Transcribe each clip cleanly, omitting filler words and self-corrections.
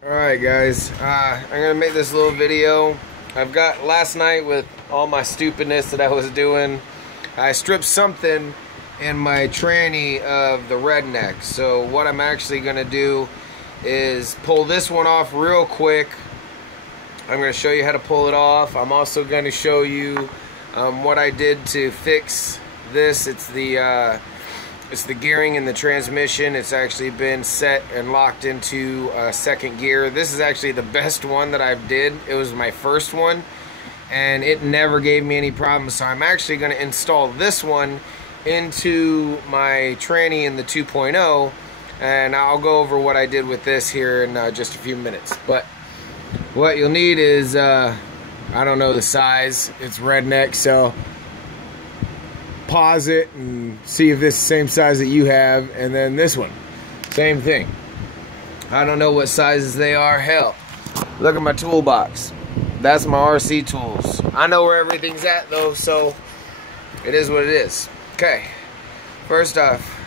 Alright guys, I'm gonna make this little video. I've got last night with all my stupidness that I was doing, I stripped something in my tranny of the Redneck. So what I'm actually gonna do is pull this one off real quick. I'm gonna show you how to pull it off. I'm also gonna show you what I did to fix this. It's the gearing in the transmission. It's actually been set and locked into second gear. This is actually the best one that I've did. It was my first one and it never gave me any problems. So I'm actually going to install this one into my tranny in the 2.0, and I'll go over what I did with this here in just a few minutes. But what you'll need is, I don't know the size, it's Redneck, so pause it and see if this is the same size that you have, and then this one, same thing. I don't know what sizes they are. Hell, look at my toolbox. That's my RC tools. I know where everything's at though, so it is what it is. Okay, first off,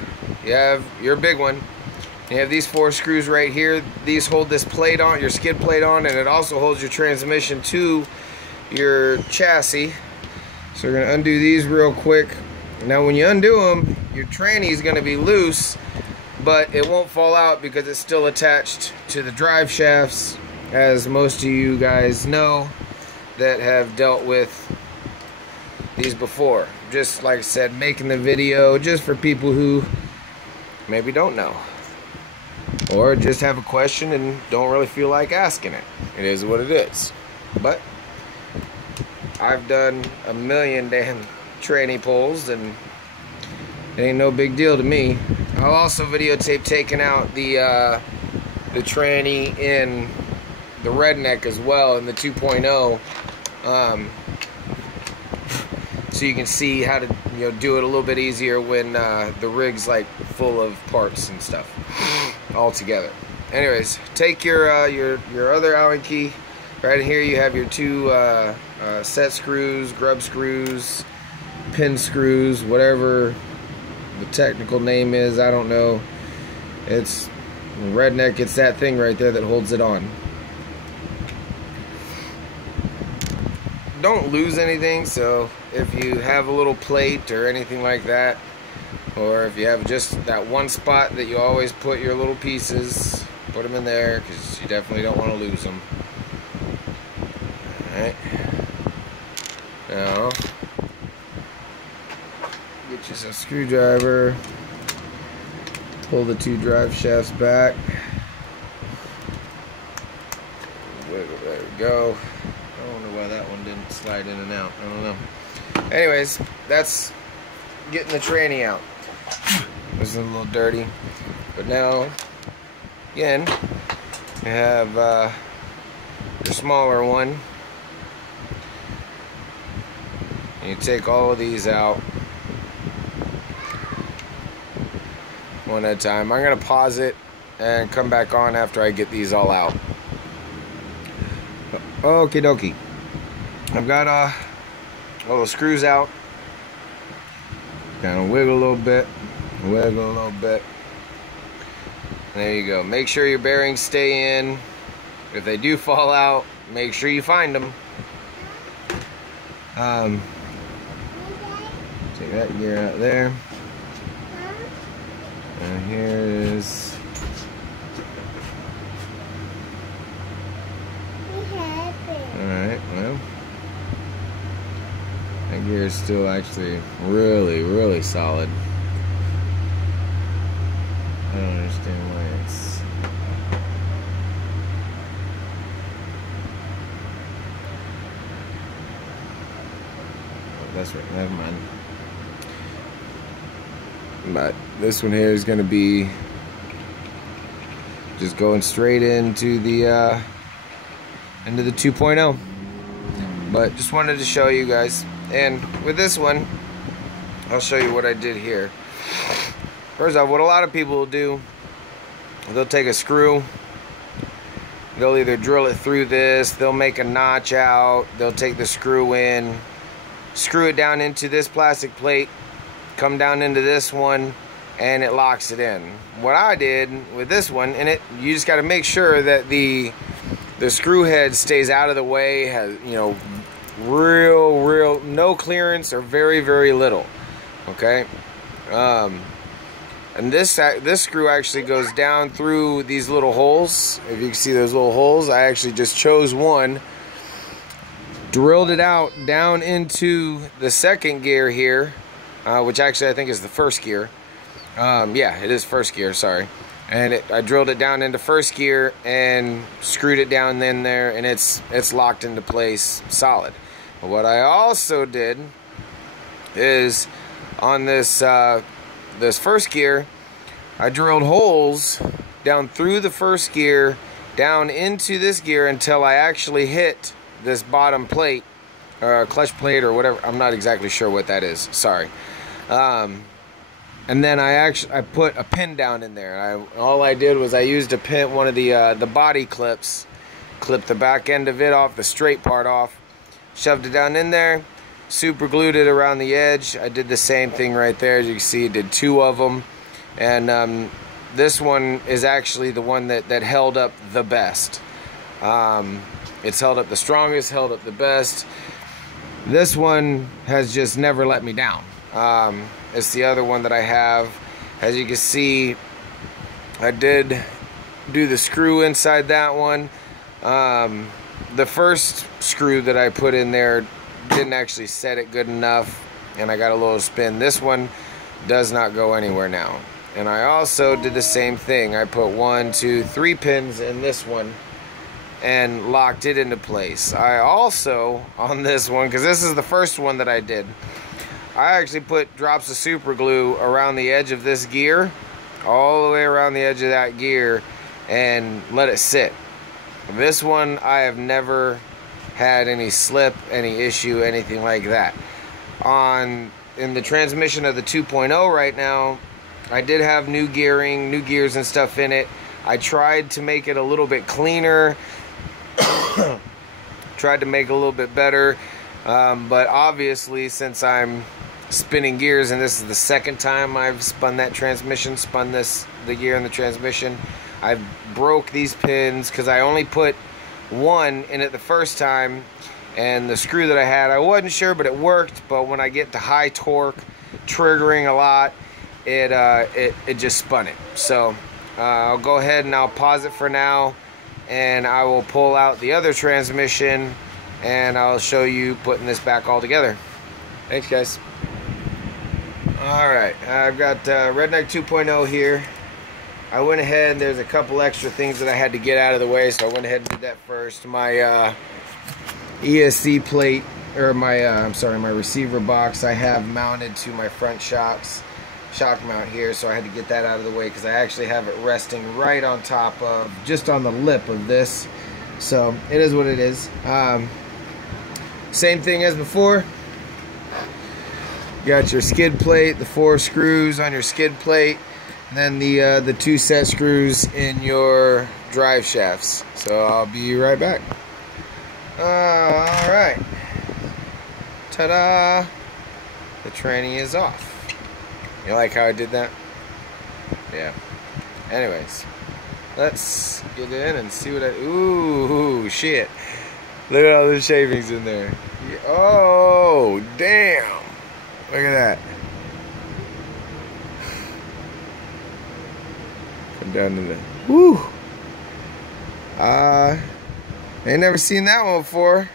you have your big one. You have these 4 screws right here. These hold this plate on, your skid plate on, and it also holds your transmission to your chassis. So we're gonna undo these real quick. Now when you undo them, your tranny is gonna be loose, but it won't fall out because it's still attached to the drive shafts, as most of you guys know that have dealt with these before. Just like I said, making the video just for people who maybe don't know, or just have a question and don't really feel like asking it. It is what it is. But I've done a million damn tranny pulls and it ain't no big deal to me. I'll also videotape taking out the tranny in the Redneck as well, in the 2.0, so you can see how to do it a little bit easier when the rig's like full of parts and stuff all together. Anyways, take your other Allen key. Right here you have your 2 set screws, grub screws, pin screws, whatever the technical name is, I don't know. It's Redneck, it's that thing right there that holds it on. Don't lose anything, so if you have a little plate or anything like that, or if you have just that one spot that you always put your little pieces, put them in there, because you definitely don't want to lose them. Alright, now get you some screwdriver, pull the 2 drive shafts back, there we go. I don't know why that one didn't slide in and out, I don't know. Anyways, that's getting the tranny out. This is a little dirty, but now again you have your smaller one. And you take all of these out one at a time. I'm going to pause it and come back on after I get these all out. Okie dokie. I've got all the screws out. Kind of wiggle a little bit. Wiggle a little bit. There you go. Make sure your bearings stay in. If they do fall out, make sure you find them. Take that gear out there. And here it is. Alright, well, that gear is still actually really solid. I don't understand why it's... That's right, never mind. But this one here is going to be just going straight into the 2.0. But just wanted to show you guys. And with this one, I'll show you what I did here. First off, what a lot of people will do, they'll take a screw, they'll either drill it through this, they'll make a notch out, they'll take the screw in, screw it down into this plastic plate, come down into this one, and it locks it in. What I did with this one, and you just got to make sure that the screw head stays out of the way, has, you know, real no clearance or very little. Okay. And this screw actually goes down through these little holes. If you can see those little holes, I actually just chose one, drilled it out down into the second gear here, which actually I think is the first gear. Yeah, it is first gear, sorry. And I drilled it down into first gear and screwed it down in there, and it's locked into place solid. But what I also did is on this this first gear, I drilled holes down through the first gear down into this gear until I actually hit this bottom plate, or clutch plate, or whatever. I'm not exactly sure what that is, sorry. And then I put a pin down in there. All I did was I used a pin, one of the body clips, clipped the back end of it off, the straight part off, shoved it down in there, super glued it around the edge. I did the same thing right there. As you can see, did 2 of them. And this one is actually the one that held up the best. It's held up the strongest, held up the best. This one has just never let me down. It's the other one that I have. As you can see, I did do the screw inside that one. The first screw that I put in there didn't actually set it good enough, and I got a little spin. This one does not go anywhere now. And I also did the same thing. I put 1, 2, 3 pins in this one and locked it into place. I also, on this one, because this is the first one that I did, I actually put drops of super glue around the edge of this gear, all the way around the edge of that gear, and let it sit. This one, I have never had any slip, any issue, anything like that. In the transmission of the 2.0 right now, I did have new gearing, new gears and stuff in it. I tried to make it a little bit cleaner, tried to make it a little bit better, but obviously since I'm spinning gears, and this is the second time I've spun that transmission, the gear in the transmission, I broke these pins because I only put 1 in it the first time, and the screw that I had, I wasn't sure, but it worked. But when I get to high torque, triggering a lot, it just spun it. So I'll go ahead and I'll pause it for now, and I will pull out the other transmission and I'll show you putting this back all together. Thanks, guys. Alright, I've got Redneck 2.0 here. I went ahead, there's a couple extra things that I had to get out of the way, so I went ahead and did that first. My ESC plate, or my receiver box, I have mounted to my front shock mount here, so I had to get that out of the way because I actually have it resting right on top of, just on the lip of this. So it is what it is. Same thing as before. You got your skid plate, the 4 screws on your skid plate, and then the 2 set screws in your drive shafts. So I'll be right back. Alright. Ta-da! The tranny is off. You like how I did that? Yeah. Anyways, let's get in and see what ooh, shit. Look at all the shavings in there. Oh, damn. Look at that. Come down to the... Woo! Ain't never seen that one before.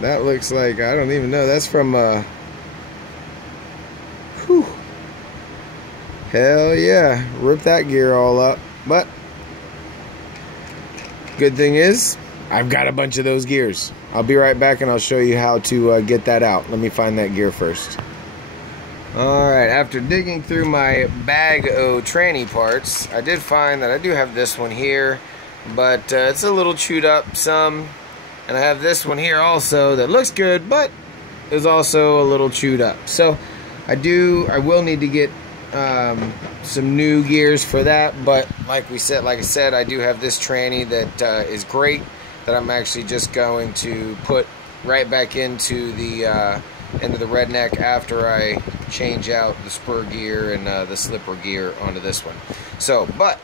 That looks like, I don't even know. That's from, whew. Hell yeah. Rip that gear all up. But, good thing is, I've got a bunch of those gears. I'll be right back and I'll show you how to get that out. Let me find that gear first. Alright, after digging through my bag of tranny parts, I did find that I do have this one here, but it's a little chewed up some. And I have this one here also that looks good, but is also a little chewed up. So I will need to get some new gears for that, but like I said, I do have this tranny that is great, that I'm actually just going to put right back into the into the Redneck after I change out the spur gear and the slipper gear onto this one. So, but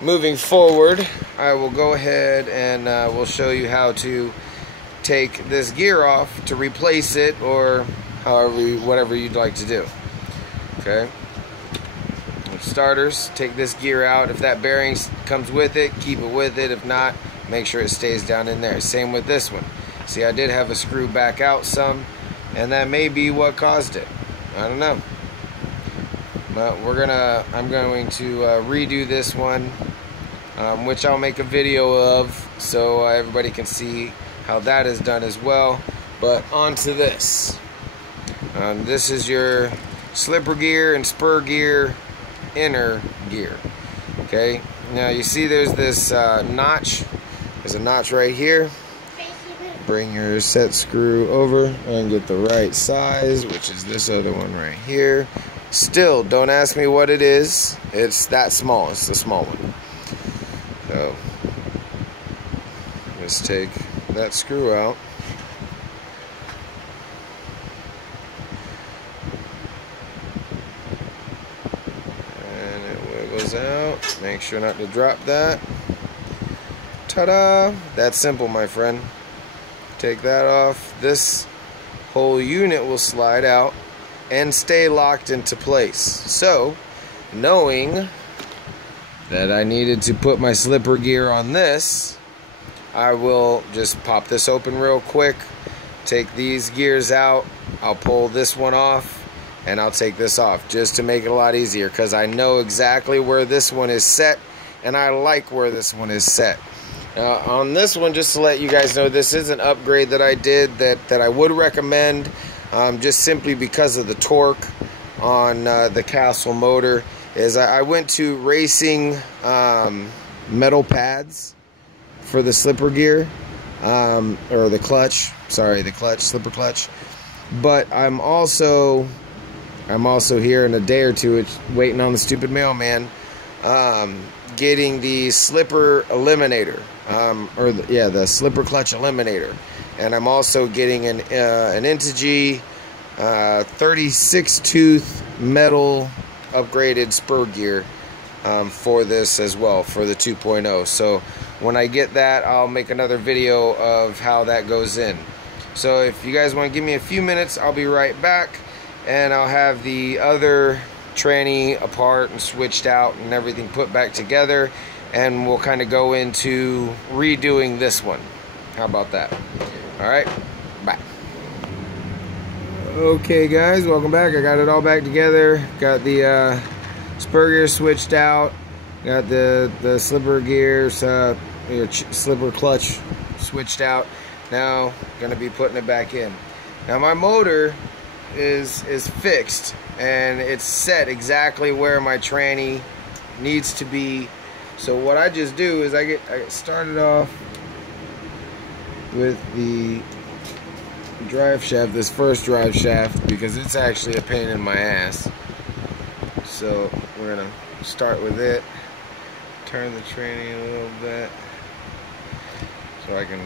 moving forward, I will go ahead and we'll show you how to take this gear off to replace it, or whatever you'd like to do. Okay. Starters, take this gear out. If that bearing comes with it, keep it with it. If not, make sure it stays down in there. Same with this one. See, I did have a screw back out some, and that may be what caused it. I don't know. But I'm going to redo this one, which I'll make a video of so everybody can see how that is done as well. But onto this. This is your slipper gear and spur gear inner gear. Okay, now you see there's this notch. There's a notch right here. Bring your set screw over and get the right size, which is this other one right here. Still, don't ask me what it is. It's that small. It's the small one. So let's take that screw out. Out. Make sure not to drop that. Ta-da! That's simple, my friend. Take that off. This whole unit will slide out and stay locked into place. So, knowing that I needed to put my slipper gear on this, I will just pop this open real quick, take these gears out, I'll pull this one off, and I'll take this off just to make it a lot easier, because I know exactly where this one is set, and I like where this one is set. On this one, just to let you guys know, this is an upgrade that I did that I would recommend, just simply because of the torque on the Castle motor. Is I went to racing metal pads for the slipper gear, or the clutch. Sorry, the clutch, slipper clutch. But I'm also here in a day or two, it's waiting on the stupid mailman, getting the slipper eliminator, the slipper clutch eliminator, and I'm also getting an Integy 36 tooth metal upgraded spur gear for this as well, for the 2.0. So when I get that, I'll make another video of how that goes in. So if you guys want to give me a few minutes, I'll be right back. And I'll have the other tranny apart and switched out and everything put back together. And we'll kind of go into redoing this one. How about that? Alright, bye. Okay guys, welcome back. I got it all back together. Got the spur gear switched out. Got the slipper gears, slipper clutch switched out. Now, gonna be putting it back in. Now my motor is fixed, and it's set exactly where my tranny needs to be. So what I just do is I get started off with the drive shaft, this first drive shaft, because it's actually a pain in my ass. So we're gonna start with it, turn the tranny a little bit so I can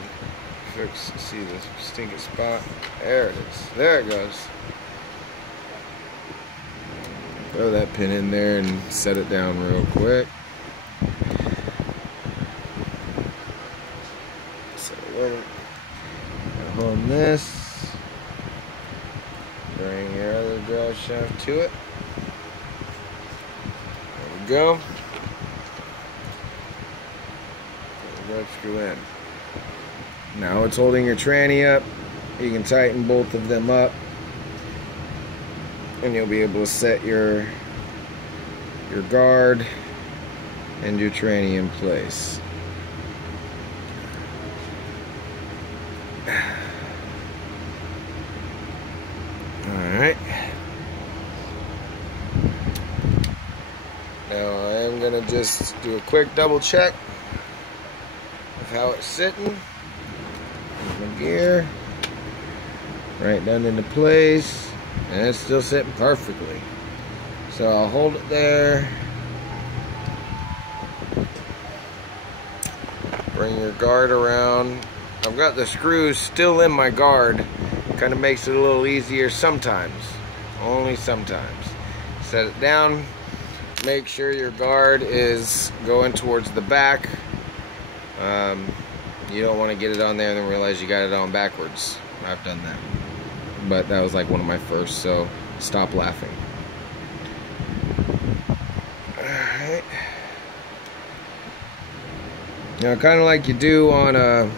see this stinky spot. There it is. There it goes. Throw that pin in there and set it down real quick. So on this, bring your other drive shaft to it. There we go. That screw in. Now it's holding your tranny up. You can tighten both of them up, and you'll be able to set your guard and your tranny in place. Alright. Now I am going to just do a quick double check of how it's sitting. The gear right down into place, and it's still sitting perfectly. So I'll hold it there, bring your guard around. I've got the screws still in my guard Kind of makes it a little easier sometimes, only sometimes. Set it down, make sure your guard is going towards the back. You don't want to get it on there and then realize you got it on backwards. I've done that, but that was like one of my first, so stop laughing. Alright. Now, kind of like you do on a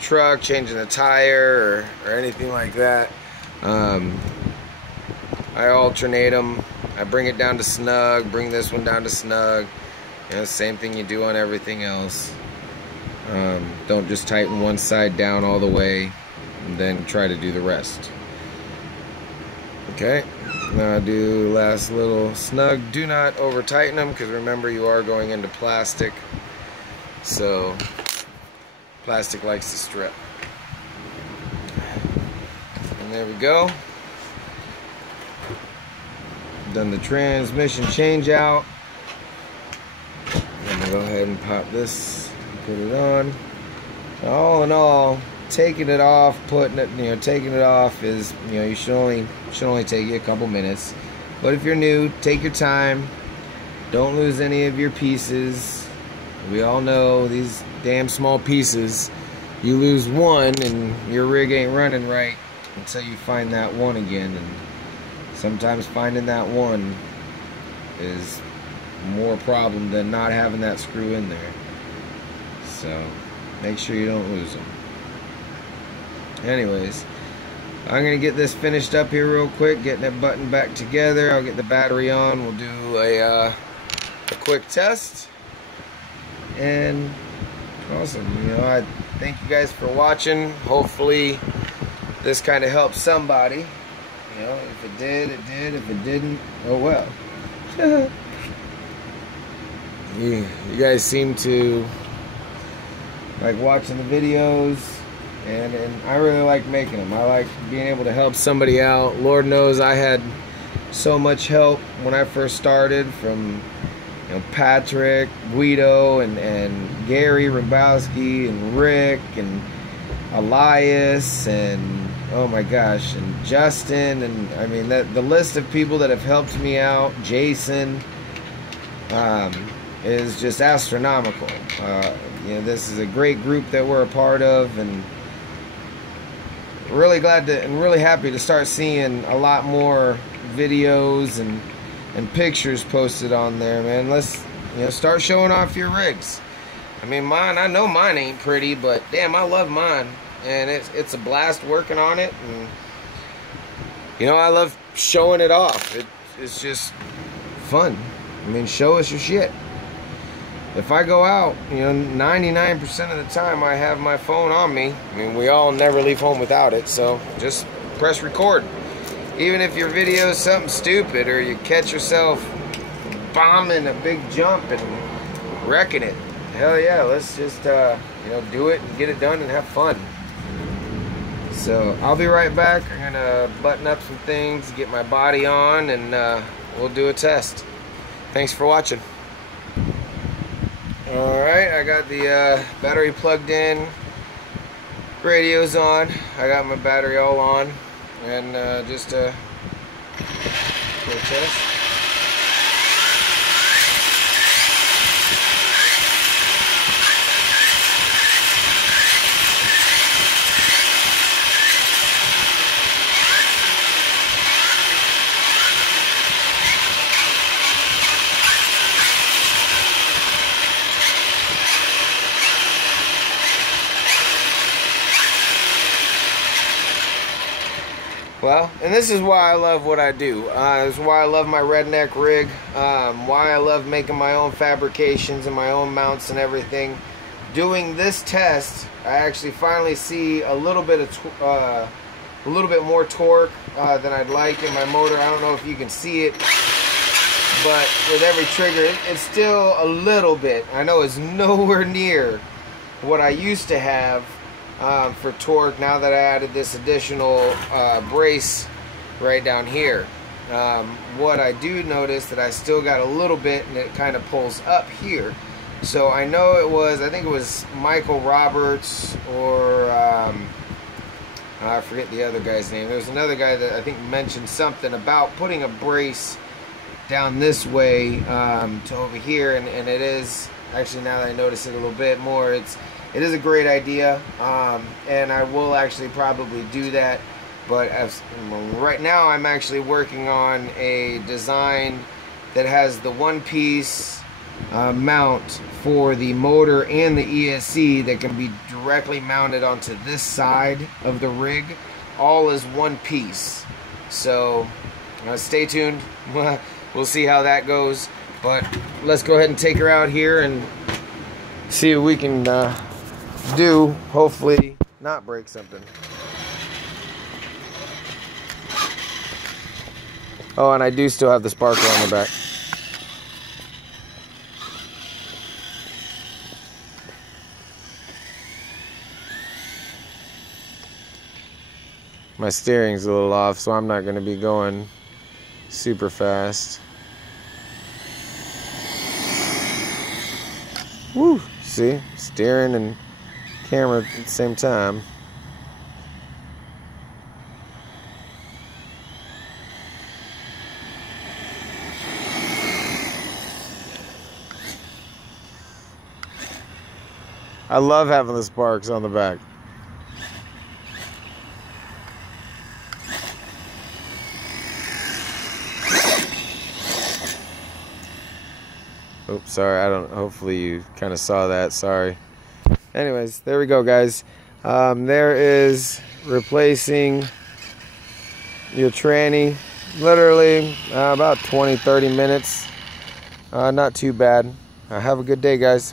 truck, changing a tire or anything like that, I alternate them. I bring it down to snug, bring this one down to snug. You know, same thing you do on everything else. Don't just tighten one side down all the way and then try to do the rest. Okay, now I do last little snug. Do not over tighten them, because remember, you are going into plastic, so plastic likes to strip. And there we go. Done the transmission change out. I'm gonna go ahead and pop this, put it on. All in all, taking it off, putting it, taking it off is, you should only take you a couple minutes. But if you're new, take your time. Don't lose any of your pieces. We all know these damn small pieces. You lose one and your rig ain't running right until you find that one again. And sometimes finding that one is more problem than not having that screw in there. So make sure you don't lose them. Anyways, I'm gonna get this finished up here real quick, getting that button back together. I'll get the battery on. We'll do a quick test. And awesome. I thank you guys for watching. Hopefully this kind of helps somebody. If it did, it did. If it didn't, oh well. You guys seem to like watching the videos, and I really like making them. I like being able to help somebody out. Lord knows I had so much help when I first started from Patrick, Guido, and Gary Rabowski, and Rick, and Elias, and oh my gosh, and Justin, and I mean the list of people that have helped me out, Jason, is just astronomical. This is a great group that we're a part of, and really glad to and really happy to start seeing a lot more videos and pictures posted on there, man. Let's start showing off your rigs. I mean, mine, I know mine ain't pretty, but damn, I love mine, and it's a blast working on it, and I love showing it off. It's just fun. I mean, show us your shit. If I go out, 99% of the time I have my phone on me. I mean, we all never leave home without it, so just press record. Even if your video is something stupid, or you catch yourself bombing a big jump and wrecking it, hell yeah, let's just do it and get it done and have fun. So I'll be right back. I'm gonna button up some things, get my body on, and we'll do a test. Thanks for watching. Alright, I got the battery plugged in, radio's on, I got my battery all on, and just a test. Well, and this is why I love what I do. This is why I love my Redneck rig. Why I love making my own fabrications and my own mounts and everything. Doing this test, I actually finally see a little bit more torque than I'd like in my motor. I don't know if you can see it, but with every trigger, it's still a little bit. I know it's nowhere near what I used to have for torque, now that I added this additional brace right down here. What I do notice that I still got a little bit, and it kind of pulls up here. So I know I think it was Michael Roberts, or I forget the other guy's name. There was another guy that I think mentioned something about putting a brace down this way to over here, and it is actually, now that I notice it a little bit more, it is a great idea, and I will actually probably do that. But right now I'm actually working on a design that has the one-piece mount for the motor and the ESC that can be directly mounted onto this side of the rig, all as one piece. So stay tuned. We'll see how that goes, but let's go ahead and take her out here and see what we can do. Hopefully not break something. Oh, and I do still have the sparkler on the back. My steering's a little off, so I'm not going to be going super fast. Woo! See? Steering and camera at the same time. I love having the sparks on the back. Oops, sorry, hopefully you kind of saw that, sorry. Anyways, there we go, guys. There is replacing your tranny. Literally about 20-30 minutes. Not too bad. Have a good day, guys.